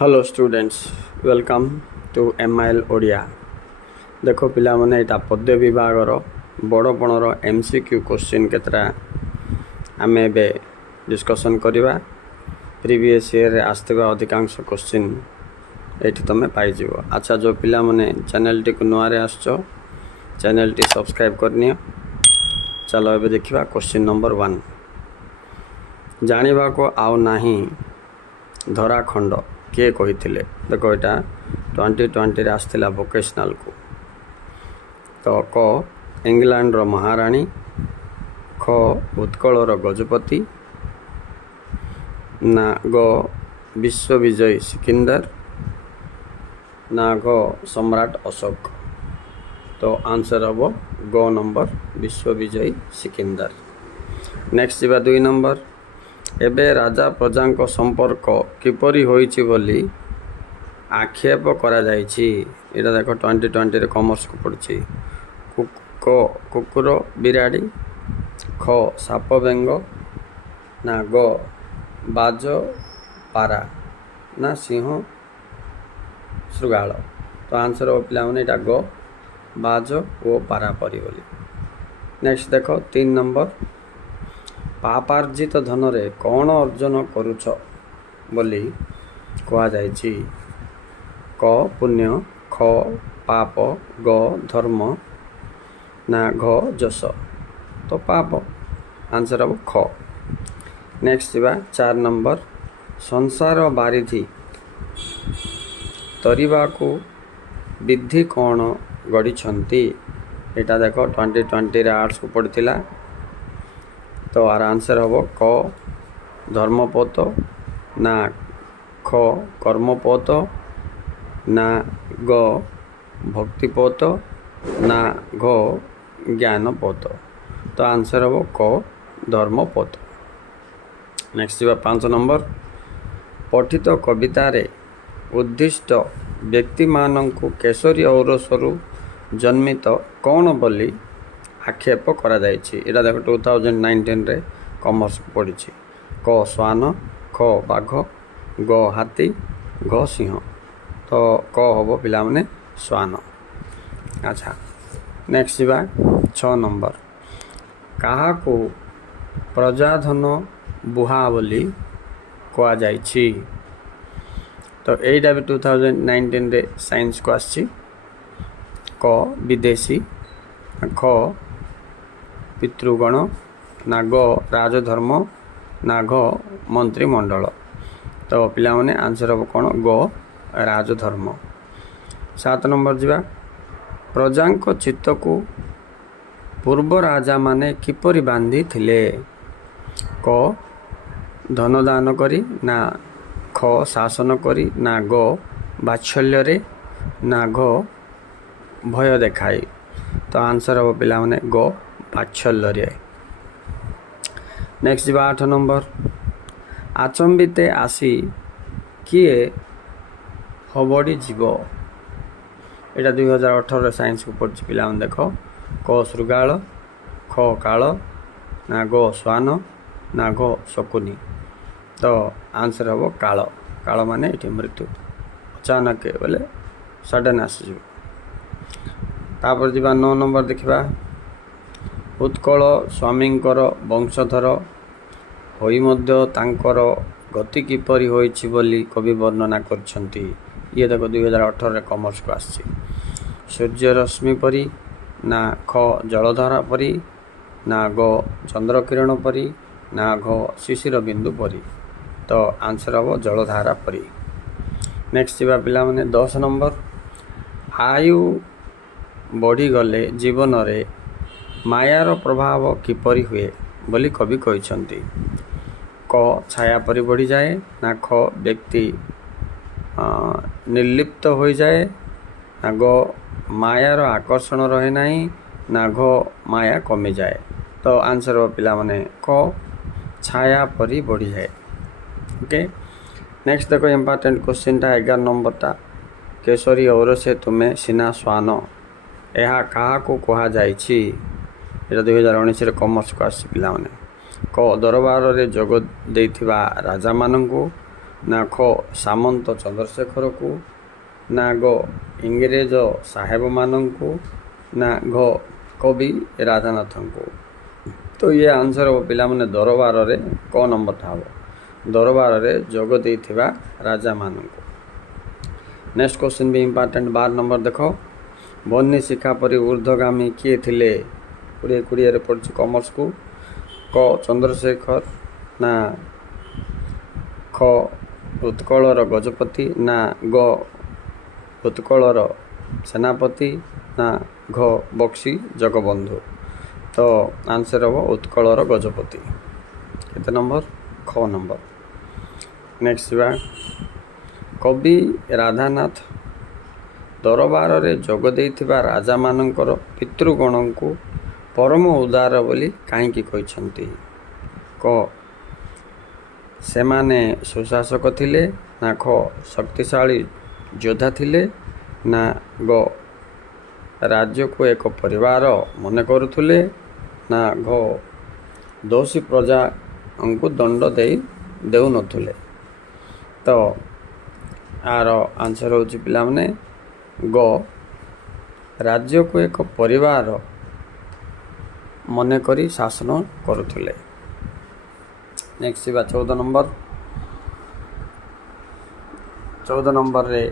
Hello students welcome to MIL Odia. देख पिला माने एटा पद्य विभागर बड़पणर MCQ क्वेश्चन केतरा आमे बे डिस्कशन करिवा। प्रीवियस ईयर रे आस्थिबा अधिकांश क्वेश्चन एठी तमे पाई जिवो। अच्छा जो पिला माने चैनल टी को नुआरे आछो चैनल टी सब्सक्राइब करनियो। चलो एबे देखिबा क्वेश्चन नंबर 1। जानिबा को आउ नाही धरा खंड किए कही। देखो यहाँ 2020 आसला वोकेशनल को। तो क इंग्लैंड रो महाराणी, ख उत्कल गजपति, ना ग विश्वविजयी सिकंदर, ना ग सम्राट अशोक। तो आंसर हम ग नंबर विश्वविजयी सिकंदर। नेक्स्ट जीवा 2 नंबर। एबे राजा प्रजा संपर्क किपरि होइछि बोली आक्षेप करा जाइछि। एटा देखो 2020 रे कॉमर्स को पढ़छि। कुकुर बिराड़ी, ख साप बेंग, ना ग बाज पारा, ना सिंह श्रृगाल। तो आंसर हो पिला माने एटा ग बाज ओ पारा परी बोली। नेक्स्ट देखो 3 नंबर। पापार्जित धन रे कौन अर्जन करुछ बोली कहा जाइछि। क पुण्य, ख पाप, ग धर्म, ना घ जस। तो पाप आंसर अब ख। नेक्स्ट जीवा 4 नंबर। संसार बारिधि तरिबा को विधि कौन गढ़ी। एटा देखो 2020 रे आर्ट्स को पढ़िथिला। तो आर आंसर हम क धर्मपोत, ना ख कर्मपोत, ना ग भक्तिपोत, ना घ ज्ञानपोत। तो आंसर हम क धर्मपोत। नेक्स्ट जीवा 5 नंबर। पठित कविता रे उद्दिष्ट व्यक्ति मानंकु केसरी औरसरु जन्मित कौन बोली आक्षेप करा जाइछि। एटा देखो 2019 रे कॉमर्स को पढ़िछि। क श्वान, ख बाघ, ग हाथी, घ सिंह। तो क हबो पिला माने श्वान। अच्छा नेक्स्ट जीवा 6 नंबर। कहा को प्रजाधन बुहा बोली कहा जाइछि। तो एटा भी 2019 रे साइंस को आछि। क विदेशी, ख पितृगण, ना ग राजधर्म, ना घ मंत्रिमंडल। तो पिला माने आंसर हम कौन ग राजधर्म। 7 नंबर जीवा। प्रजांक चित्त को पूर्व राजा माने किपरि बांधी थिले। क धन दान करी, ना ख शासन करी, ना ग बात्सल्य रे, ना घ भय देखाई। तो आंसर हम पिला माने ग बात्सल्य रे। नेक्स्ट जीवा 8 नंबर। आचंबिते आसी किए हबड़ी जीव। एटा 2018 साइंस को पढ़छि पिला मन देखो। क श्रृगाल, ख काल, ना ग श्वान, ना घ शकुनी। तो आंसर हम काल। काल माने एठी मृत्यु अचानक बोले सडन आसी। तापर जीवा 9 नंबर देखिबा। उत्कल स्वामींकर वंशधर होई मध्य तांकर गति किपरि होइछि बोली कवि वर्णना करछंती। ये देखो 2018 रे कॉमर्स को आछि। सूर्य रश्मि परी, ना ख जलधारा परी, ना ग चंद्र किरण परी, ना घ शिशिर बिंदु परी। तो आंसर हम जलधारा परी। नेक्स्ट जीवा पिला माने 10 नंबर। आयु बढ़ी गले जीवन रे मायार प्रभाव किपरि हुए बोली कवि कहिछंती। क छाया परि बढ़ी जाए, ना ख व्यक्ति निर्लिप्त हो जाए, ना ग मायार आकर्षण रहे नहीं, ना घ माया कमी जाए। तो आंसर हो पिला माने क छाया परि बढ़ी जाए। ओके नेक्स्ट देखो इम्पोर्टेंट क्वेश्चन टा 11 नंबर टा। केसरी और से तुम्हें सिना श्वान यह क्या कहा जाइछि। एटा 2019 रे कॉमर्स को आसी पिला माने। क दरबार रे जोग देथिबा राजा मानंकु, ନା ଖ ସାମନ୍ତ ଚନ୍ଦ୍ରଶେଖରକୁ, ନା ଗ ଇଂରେଜ ସାହେବମାନଙ୍କୁ, ନା ଘ କବି ରାଧାନାଥଙ୍କୁ। ତ ଇଏ ଆନ୍ସର୍ ହେବ ପିଲାମାନେ ଦରବାରରେ କ ନମ୍ବରଟା ହେବ, ଦରବାରରେ ଯୋଗ ଦେଇଥିବା ରାଜାମାନଙ୍କୁ। ନେକ୍ସଟ କ୍ୱେଶ୍ଚିନ୍ ବି ଇମ୍ପୋର୍ଟାଣ୍ଟ 12 ନମ୍ବର ଦେଖ, ବହ୍ନି ଶିଖା ପରି ଉର୍ଦ୍ଧ୍ୱଗାମୀ କିଏ ଥିଲେ? 2020ରେ ପଡ଼ିଛି କମର୍ସକୁ। କ ଚନ୍ଦ୍ରଶେଖର, ନା ଖ ଉତ୍କଳର ଗଜପତି, ନା ଗ ଉତ୍କଳର ସେନାପତି, ନା ଘ ବକ୍ସି ଜଗବନ୍ଧୁ। ତ ଆନ୍ସର୍ ହେବ ଉତ୍କଳର ଗଜପତି। କେତେ ନମ୍ବର? ଖ ନମ୍ବର। ନେକ୍ସଟ ଯିବା, କବି ରାଧାନାଥ ଦରବାରରେ ଯୋଗ ଦେଇଥିବା ରାଜାମାନଙ୍କର ପିତୃଗଣଙ୍କୁ ପରମ ଉଦାର ବୋଲି କାହିଁକି କହିଛନ୍ତି? କ ସେମାନେ ସୁଶାସକ ଥିଲେ, ନା ଖ ଶକ୍ତିଶାଳୀ ଯୋଦ୍ଧା ଥିଲେ, ନା ଗ ରାଜ୍ୟକୁ ଏକ ପରିବାର ମନେ କରୁଥିଲେ, ନା ଘ ଦୋଷୀ ପ୍ରଜାଙ୍କୁ ଦଣ୍ଡ ଦେଉନଥିଲେ। ତ ଆର ଆନ୍ସର୍ ହେଉଛି ପିଲାମାନେ ଗ ରାଜ୍ୟକୁ ଏକ ପରିବାର ମନେକରି ଶାସନ କରୁଥିଲେ। ନେକ୍ସଟ ଯିବା 14 ନମ୍ବର। 14 ନମ୍ବରରେ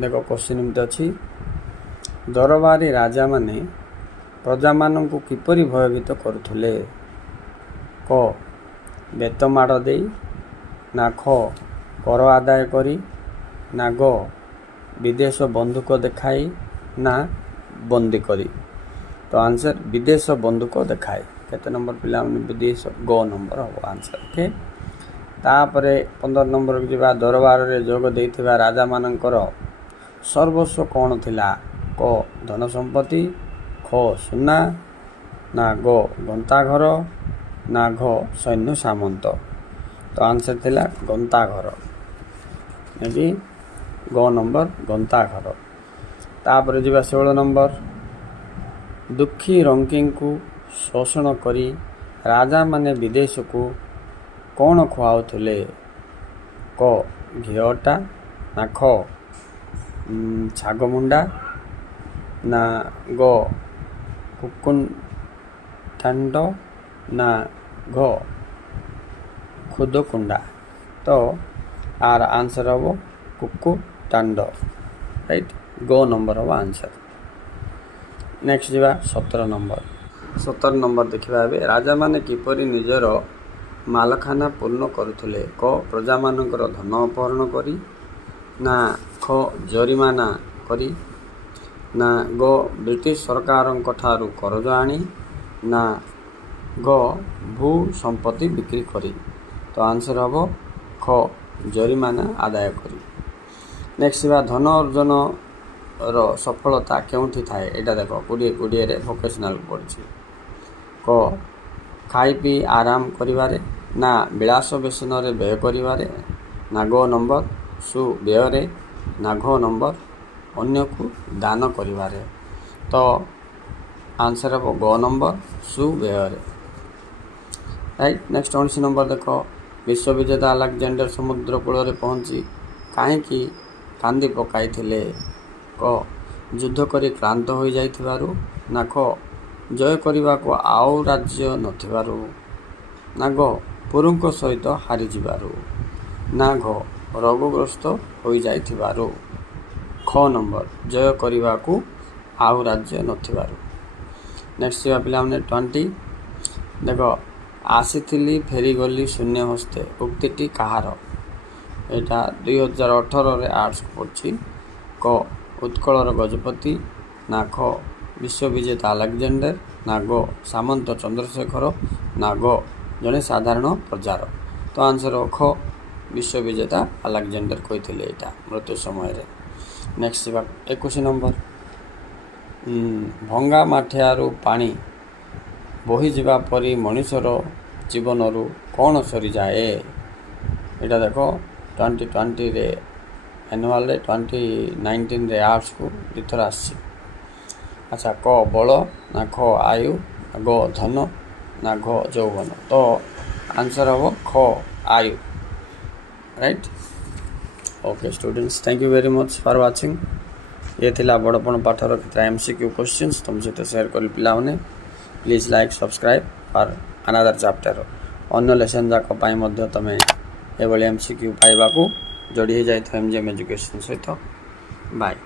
ଦେଖ କ୍ୱେଶ୍ଚିନ୍ ଏମିତି ଅଛି, ଦରବାରୀ ରାଜାମାନେ ପ୍ରଜାମାନଙ୍କୁ କିପରି ଭୟଭୀତ କରୁଥିଲେ? କ ବେତମାଡ଼ ଦେଇ, ନା ଖ କର ଆଦାୟ କରି, ନା ଗ ବିଦେଶ ବନ୍ଧୁକ ଦେଖାଇ, ନା ବନ୍ଦୀ କରି। ତ ଆନ୍ସର୍ ବିଦେଶ ବନ୍ଧୁକ ଦେଖାଏ। କେତେ ନମ୍ବର ପିଲାମାନେ? ବିଦେଶ, ଗ ନମ୍ବର ହେବ ଆନ୍ସର୍। ଓକେ, ତାପରେ 15 ନମ୍ବରକୁ ଯିବା, ଦରବାରରେ ଯୋଗ ଦେଇଥିବା ରାଜାମାନଙ୍କର ସର୍ବସ୍ୱ କ'ଣ ଥିଲା? କ ଧନ ସମ୍ପତ୍ତି, ଖ ସୁନା, ନା ଗ ଗନ୍ତାଘର, ନା ଘ ସୈନ୍ୟ ସାମନ୍ତ। ତ ଆନ୍ସର୍ ଥିଲା ଗନ୍ତାଘର। ଏଠି ଗ ନମ୍ବର ଗନ୍ତାଘର। ତାପରେ ଯିବା 16 ନମ୍ବର, ଦୁଃଖୀ ରଙ୍କିଙ୍କୁ ଶୋଷଣ କରି ରାଜାମାନେ ବିଦେଶକୁ କ'ଣ ଖୁଆଉଥିଲେ? କ ଘିଅ ଅଟା, ନା ଖ ଶାଗମୁଣ୍ଡା, ନା ଗ କୁକୁଠାଣ୍ଡ, ନା ଘ ଖୁଦକୁଣ୍ଡା। ତ ଆର ଆନ୍ସର୍ ହେବ କୁକୁଟାଣ୍ଡ। ରାଇଟ୍, ଗ ନମ୍ବର ହେବ ଆନ୍ସର୍। ନେକ୍ସଟ ଯିବା 17 ନମ୍ବର। 17 ନମ୍ବର ଦେଖିବା ଏବେ, ରାଜାମାନେ କିପରି ନିଜର ମାଲଖାନା ପୂର୍ଣ୍ଣ କରୁଥିଲେ? କ ପ୍ରଜାମାନଙ୍କର ଧନ ଅପହରଣ କରି, ନା ଖ ଜରିମାନା କରି, ନା ଗ ବ୍ରିଟିଶ ସରକାରଙ୍କ ଠାରୁ କରଜ ଆଣି, ନା ଗ ଭୂ ସମ୍ପତ୍ତି ବିକ୍ରି କରି। ତ ଆନ୍ସର୍ ହେବ ଖ ଜରିମାନା ଆଦାୟ କରି। ନେକ୍ସଟ ଯିବା, ଧନ ଅର୍ଜନର ସଫଳତା କେଉଁଠି ଥାଏ? ଏଇଟା ଦେଖ 2020ରେ ଭୋକେସନାଲ୍ ପଡ଼ିଛି। କ ଖାଇ ପିଇ ଆରାମ କରିବାରେ, ନା ବିଳାସ ବେସନରେ ବ୍ୟୟ କରିବାରେ, ନା ଗ ନମ୍ବର ସୁବ୍ୟୟରେ, ନା ଘ ନମ୍ବର ଅନ୍ୟକୁ ଦାନ କରିବାରେ। ତ ଆନ୍ସର୍ ହେବ ଗ ନମ୍ବର ସୁବ୍ୟୟରେ। ରାଇଟ୍, ନେକ୍ସଟ 19 ନମ୍ବର ଦେଖ, ବିଶ୍ୱବିଜେତା ଆଲେକ୍ଜାଣ୍ଡର ସମୁଦ୍ର କୂଳରେ ପହଞ୍ଚି କାହିଁକି କାନ୍ଦି ପକାଇଥିଲେ? କ ଯୁଦ୍ଧ କରି କ୍ଳାନ୍ତ ହୋଇଯାଇଥିବାରୁ, ନା ଖ ଜୟ କରିବାକୁ ଆଉ ରାଜ୍ୟ ନଥିବାରୁ, ନା ଗ ପୁରୁଙ୍କ ସହିତ ହାରିଯିବାରୁ, ନା ଘ ରୋଗଗ୍ରସ୍ତ ହୋଇଯାଇଥିବାରୁ। ଖ ନମ୍ବର ଜୟ କରିବାକୁ ଆଉ ରାଜ୍ୟ ନଥିବାରୁ। ନେକ୍ସଟ ଯିବା ପିଲାମାନେ 20। ଦେଖ, ଆସିଥିଲି ଫେରିଗଲି ଶୂନ୍ୟ ହସ୍ତେ ଉକ୍ତିଟି କାହାର? ଏଇଟା 2018ରେ ଆର୍ଟ୍ସକୁ ପଡ଼ିଛି। କ ଉତ୍କଳର ଗଜପତି, ନା ଖ ବିଶ୍ୱବିଜେତା ଆଲେକ୍ଜାଣ୍ଡର, ନା ଗ ସାମନ୍ତ ଚନ୍ଦ୍ରଶେଖର, ନା ଗ ଜଣେ ସାଧାରଣ ପ୍ରଜାର। ତ ଆନ୍ସର୍ ଖ ବିଶ୍ୱବିଜେତା ଆଲେକ୍ଜାଣ୍ଡର କହିଥିଲେ ଏଇଟା ମୃତ୍ୟୁ ସମୟରେ। ନେକ୍ସଟ ଯିବା 21 ନମ୍ବର, ଭଙ୍ଗା ମାଠିଆରୁ ପାଣି ବୋହିଯିବା ପରି ମଣିଷର ଜୀବନରୁ କ'ଣ ସରିଯାଏ? ଏଇଟା ଦେଖ 2020ରେ ଆନୁଆଲରେ 2019ରେ ଆର୍ଟ୍ସକୁ ଦୁଇଥର ଆସିଛି। ଆଚ୍ଛା, କ ବଳ, ନା ଖ ଆୟୁ, ନା ଗ ଧନ, ନା ଘ ଯୌବନ। ତ ଆନ୍ସର୍ ହେବ ଖ ଆୟୁ। Right okay students thank you very much for watching ये थिला बड़पण पाठर केतरा एमसीक्यू क्वेश्चंस तुम सहित शेयर कर पिलाने please like subscribe for another chapter अन्य लेसन जाक पाई मध्य तमे एभली एमसीक्यू पाइबाकू जोड़ी जाइथ एमजीएम एजुकेशन सहित बाय।